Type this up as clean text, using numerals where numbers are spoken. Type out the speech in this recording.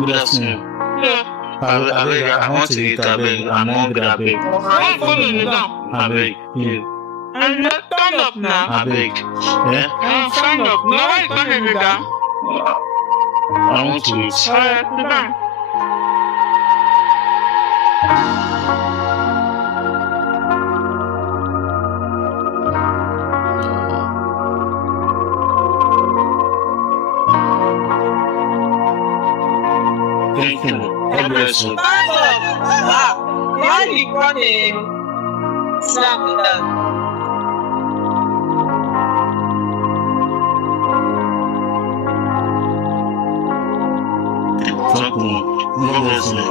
Good afternoon. Yeah. I want to eat. I'm hungry. I'm putting it down. And stand up now. Yeah. Stand up. No, why you turning it down? I want to eat. Alright, sit down. Thank you. God bless you. Why you got a snap with that? Thank you. God bless you.